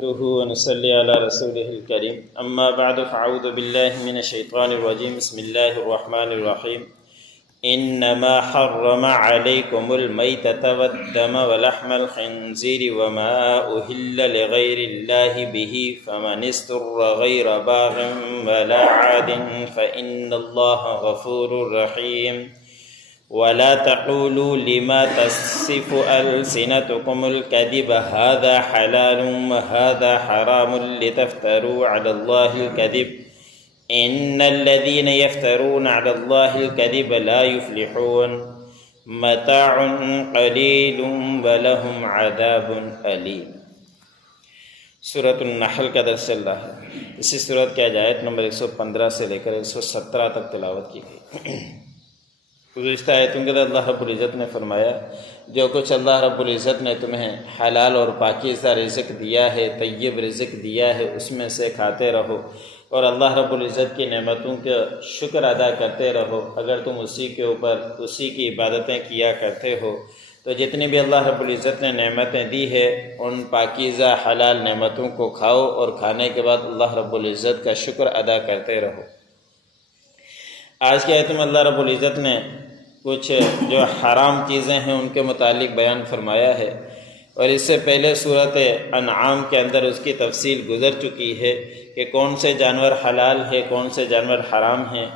نحمده ونصلي على رسوله الكريم اما بعد فاعوذ بالله من الشيطان الرجيم بسم الله الرحمن الرحيم انما حرم عليكم الميتة والدم ولحم الخنزير وما اهل لغير الله به فمن استر غير باغ ولا عاد فان الله غفور رحيم ولا تقولوا لما تصف ألسنتكم الكذب هذا حلال وهذا حرام لتفتروا على الله الكذب إن الذين يفترون على الله الكذب لا يفلحون متاع قليل ولهم عذاب أليم۔ سورۃ النحل کا درس چل رہا ہے۔ اسی سورت کی آیت نمبر 115 سے لے کر 117 تک تلاوت کی گئی۔ گزشتہ آیتوں کے اندر اللہ رب العزت نے فرمایا جو کچھ اللہ رب العزت نے تمہیں حلال اور پاکیزہ رزق دیا ہے، طیب رزق دیا ہے، اس میں سے کھاتے رہو اور اللہ رب العزت کی نعمتوں کا شکر ادا کرتے رہو۔ اگر تم اسی کے اوپر اسی کی عبادتیں کیا کرتے ہو تو جتنی بھی اللہ رب العزت نے نعمتیں دی ہے ان پاکیزہ حلال نعمتوں کو کھاؤ اور کھانے کے بعد اللہ رب العزت کا شکر ادا کرتے رہو۔ آج کی آیت میں اللہ رب العزت نے کچھ جو حرام چیزیں ہیں ان کے متعلق بیان فرمایا ہے، اور اس سے پہلے صورت انعام کے اندر اس کی تفصیل گزر چکی ہے کہ کون سے جانور حلال ہے، کون سے جانور حرام ہیں۔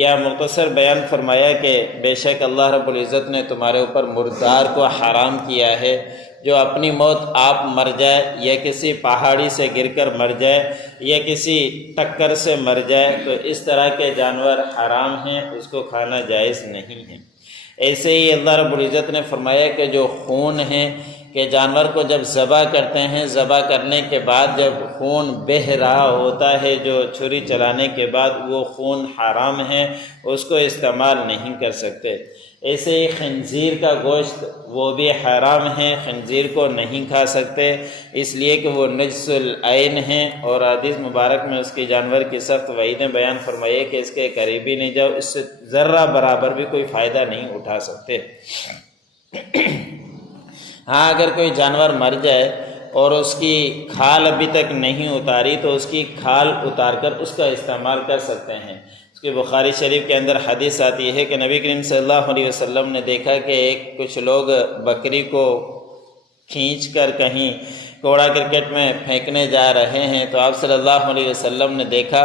یا مختصر بیان فرمایا کہ بے شک اللہ رب العزت نے تمہارے اوپر مردار کو حرام کیا ہے، جو اپنی موت آپ مر جائے یا کسی پہاڑی سے گر کر مر جائے یا کسی ٹکر سے مر جائے تو اس طرح کے جانور حرام ہیں، اس کو کھانا جائز نہیں ہے۔ ایسے ہی اللہ رب العزت نے فرمایا کہ جو خون ہے کہ جانور کو جب ذبح کرتے ہیں، ذبح کرنے کے بعد جب خون بہہ رہا ہوتا ہے جو چھری چلانے کے بعد، وہ خون حرام ہے، اس کو استعمال نہیں کر سکتے۔ ایسے ہی خنزیر کا گوشت وہ بھی حرام ہے، خنزیر کو نہیں کھا سکتے اس لیے کہ وہ نجس العین ہیں، اور حدیث مبارک میں اس کی جانور کی سخت وعیدیں بیان فرمائے کہ اس کے قریب ہی نہیں جاؤ، اس سے ذرہ برابر بھی کوئی فائدہ نہیں اٹھا سکتے۔ ہاں اگر کوئی جانور مر جائے اور اس کی کھال ابھی تک نہیں اتاری تو اس کی کھال اتار کر اس کا استعمال کر سکتے ہیں۔ اس کے بخاری شریف کے اندر حدیث آتی ہے کہ نبی کریم صلی اللہ علیہ وسلم نے دیکھا کہ کچھ لوگ بکری کو کھینچ کر کہیں کوڑا کرکٹ میں پھینکنے جا رہے ہیں، تو آپ صلی اللہ علیہ وسلم نے دیکھا،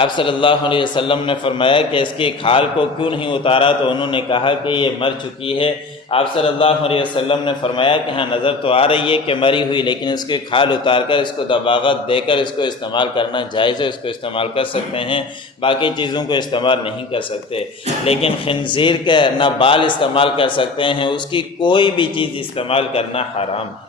آپ صلی اللہ علیہ وسلم نے فرمایا کہ اس کی کھال کو کیوں نہیں اتارا؟ تو انہوں نے کہا کہ یہ مر چکی ہے۔ آپ صلی اللہ علیہ وسلم نے فرمایا کہ ہاں نظر تو آ رہی ہے کہ مری ہوئی، لیکن اس کی کھال اتار کر اس کو دباغت دے کر اس کو استعمال کرنا جائز ہے، اس کو استعمال کر سکتے ہیں، باقی چیزوں کو استعمال نہیں کر سکتے۔ لیکن خنزیر کا نہ بال استعمال کر سکتے ہیں، اس کی کوئی بھی چیز استعمال کرنا حرام ہے۔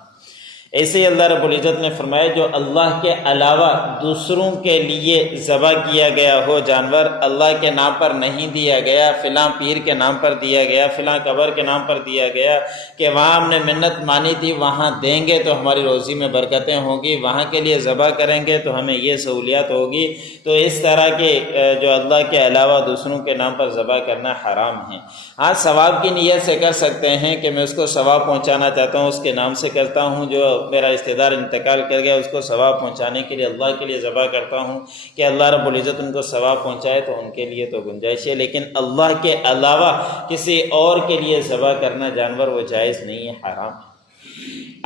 ایسے ہی اللہ رب العزت نے فرمایا جو اللہ کے علاوہ دوسروں کے لیے ذبح کیا گیا ہو جانور، اللہ کے نام پر نہیں دیا گیا، فلاں پیر کے نام پر دیا گیا، فلاں قبر کے نام پر دیا گیا کہ وہاں ہم نے منت مانی تھی، وہاں دیں گے تو ہماری روزی میں برکتیں ہوں گی، وہاں کے لیے ذبح کریں گے تو ہمیں یہ سہولیات ہوگی، تو اس طرح کے جو اللہ کے علاوہ دوسروں کے نام پر ذبح کرنا حرام ہے۔ ہاں ثواب کی نیت سے کر سکتے ہیں کہ میں اس کو ثواب پہنچانا چاہتا ہوں، اس کے نام سے کرتا ہوں، جو میرا رشتہ دار انتقال کر گیا اس کو ثواب پہنچانے کے لیے اللہ کے لیے ذبح کرتا ہوں کہ اللہ رب العزت ان کو ثواب پہنچائے، تو ان کے لیے تو گنجائش ہے، لیکن اللہ کے علاوہ کسی اور کے لیے ذبح کرنا جانور وہ جائز نہیں ہے، حرام ہے۔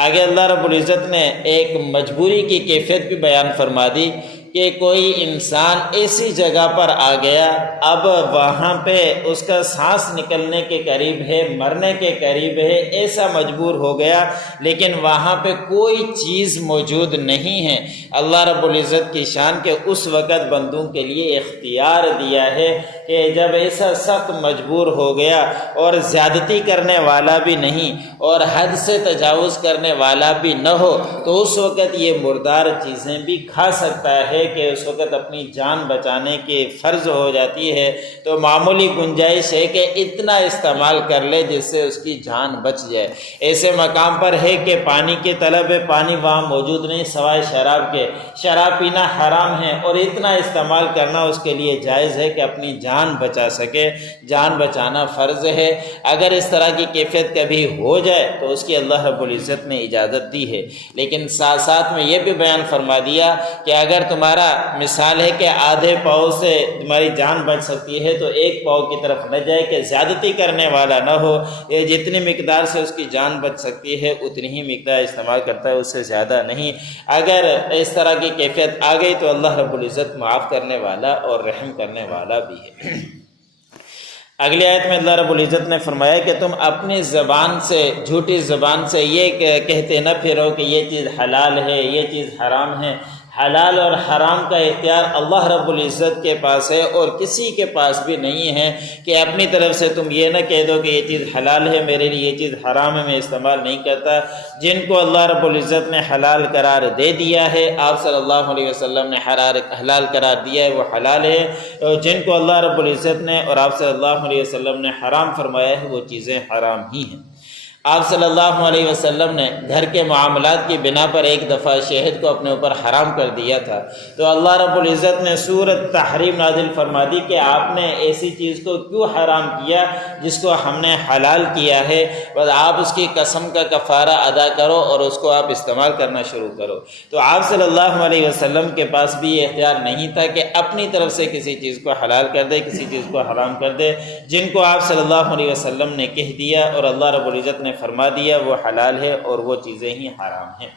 آگے اللہ رب العزت نے ایک مجبوری کی کیفیت بھی بیان فرما دی کہ کوئی انسان ایسی جگہ پر آ گیا، اب وہاں پہ اس کا سانس نکلنے کے قریب ہے، مرنے کے قریب ہے، ایسا مجبور ہو گیا، لیکن وہاں پہ کوئی چیز موجود نہیں ہے۔ اللہ رب العزت کی شان کے اس وقت بندوں کے لیے اختیار دیا ہے کہ جب ایسا سخت مجبور ہو گیا اور زیادتی کرنے والا بھی نہیں اور حد سے تجاوز کرنے والا بھی نہ ہو، تو اس وقت یہ مردار چیزیں بھی کھا سکتا ہے کہ اس وقت اپنی جان بچانے کی فرض ہو جاتی ہے، تو معمولی گنجائش ہے کہ اتنا استعمال کر لے جس سے اس کی جان بچ جائے۔ ایسے مقام پر ہے کہ پانی کی طلب ہے، پانی وہاں موجود نہیں سوائے شراب کے، شراب پینا حرام ہے اور اتنا استعمال کرنا اس کے لیے جائز ہے کہ اپنی جان جان بچا سکے۔ جان بچانا فرض ہے۔ اگر اس طرح کی کیفیت کبھی ہو جائے تو اس کی اللہ رب العزت نے اجازت دی ہے، لیکن ساتھ ساتھ میں یہ بھی بیان فرما دیا کہ اگر تمہارا مثال ہے کہ آدھے پاؤں سے تمہاری جان بچ سکتی ہے تو ایک پاؤں کی طرف نہ جائے کہ زیادتی کرنے والا نہ ہو، یہ جتنی مقدار سے اس کی جان بچ سکتی ہے اتنی ہی مقدار استعمال کرتا ہے، اس سے زیادہ نہیں۔ اگر اس طرح کی کیفیت آ گئی تو اللہ رب العزت معاف کرنے والا اور رحم کرنے والا بھی ہے۔ اگلی آیت میں اللہ رب العزت نے فرمایا کہ تم اپنی زبان سے، جھوٹی زبان سے یہ کہتے نہ پھرو کہ یہ چیز حلال ہے، یہ چیز حرام ہے۔ حلال اور حرام کا اختیار اللہ رب العزت کے پاس ہے اور کسی کے پاس بھی نہیں ہے کہ اپنی طرف سے تم یہ نہ کہہ دو کہ یہ چیز حلال ہے، میرے لیے یہ چیز حرام ہے، میں استعمال نہیں کرتا۔ جن کو اللہ رب العزت نے حلال قرار دے دیا ہے، آپ صلی اللہ علیہ وسلم نے حلال قرار دیا ہے، وہ حلال ہے، اور جن کو اللہ رب العزت نے اور آپ صلی اللہ علیہ وسلم نے حرام فرمایا ہے وہ چیزیں حرام ہی ہیں۔ آپ صلی اللہ علیہ وسلم نے گھر کے معاملات کی بنا پر ایک دفعہ شہد کو اپنے اوپر حرام کر دیا تھا، تو اللہ رب العزت نے سورۃ تحریم نازل فرما دی کہ آپ نے ایسی چیز کو کیوں حرام کیا جس کو ہم نے حلال کیا ہے، بس آپ اس کی قسم کا کفارہ ادا کرو اور اس کو آپ استعمال کرنا شروع کرو۔ تو آپ صلی اللہ علیہ وسلم کے پاس بھی یہ اختیار نہیں تھا کہ اپنی طرف سے کسی چیز کو حلال کر دے، کسی چیز کو حرام کر دے۔ جن کو آپ صلی اللہ علیہ وسلم نے کہہ دیا اور اللہ رب العزت نے فرما دیا وہ حلال ہے اور وہ چیزیں ہی حرام ہیں۔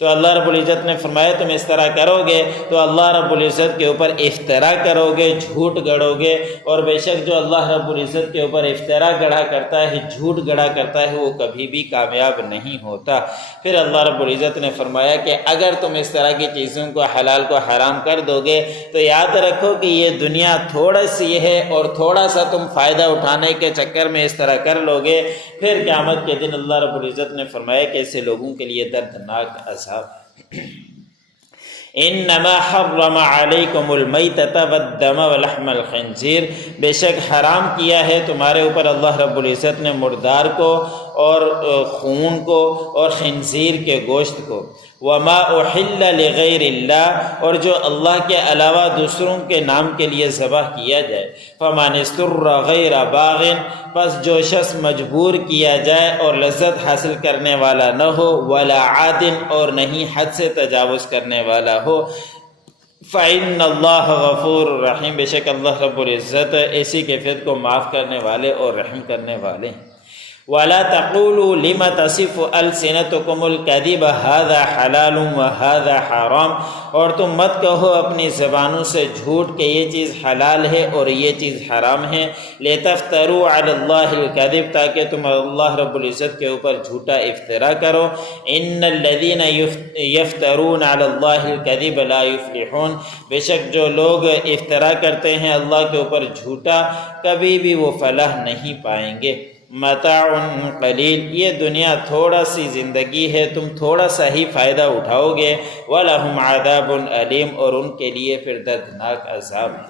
تو اللہ رب العزت نے فرمایا تم اس طرح کرو گے تو اللہ رب العزت کے اوپر افطرا کرو گے، جھوٹ گڑو گے، اور بے شک جو اللہ رب العزت کے اوپر افطرا گڑھا کرتا ہے، جھوٹ گڑھا کرتا ہے، وہ کبھی بھی کامیاب نہیں ہوتا۔ پھر اللہ رب العزت نے فرمایا کہ اگر تم اس طرح کی چیزوں کو حلال کو حرام کر دو گے تو یاد رکھو کہ یہ دنیا تھوڑا سی ہے اور تھوڑا سا تم فائدہ اٹھانے کے چکر میں اس طرح کر لو گے، پھر قیامت کے دن اللہ رب العزت نے فرمایا کہ ایسے لوگوں کے لیے دردناک عذاب۔ انما حرم علیکم المیتۃ والدم ولحم الخنزیر، بے شک حرام کیا ہے تمہارے اوپر اللہ رب العزت نے مردار کو اور خون کو اور خنزیر کے گوشت کو، وما احل لغیر اللہ، اور جو اللہ کے علاوہ دوسروں کے نام کے لیے ذبح کیا جائے، فمن استر غیر باغ، پس جو شخص مجبور کیا جائے اور لذت حاصل کرنے والا نہ ہو، ولا عاد، اور نہیں حد سے تجاوز کرنے والا ہو، فإن اللہ غفور رحیم، بے شک اللہ رب العزت ایسی کیفیت کو معاف کرنے والے اور رحم کرنے والے ہیں۔ وَلَا تَقُولُوا لِمَ تَصِفُ أَلْسِنَتُكُمُ الْكَذِبَ هَذَا حَلَالٌ وَهَذَا حَرَامٌ، اور تم مت کہو اپنی زبانوں سے جھوٹ کہ یہ چیز حلال ہے اور یہ چیز حرام ہے، لِتَفْتَرُوا عَلَى اللَّهِ الْكَذِبَ، تاکہ تم اللہ رب العزت کے اوپر جھوٹا افطرا کرو۔ إِنَّ الَّذِينَ يَفْتَرُونَ عَلَى اللَّهِ الْكَذِبَ لَا يُفْلِحُونَ، بے شک جو لوگ افطرا کرتے ہیں اللہ کے اوپر جھوٹا، کبھی بھی وہ فلاح نہیں پائیں گے۔ متاع قلیل، یہ دنیا تھوڑا سی زندگی ہے، تم تھوڑا سا ہی فائدہ اٹھاؤ گے، وَلَهُمْ عَذَابٌ أَلِيمٌ، اور ان کے لیے پھر دردناک عذاب ہے۔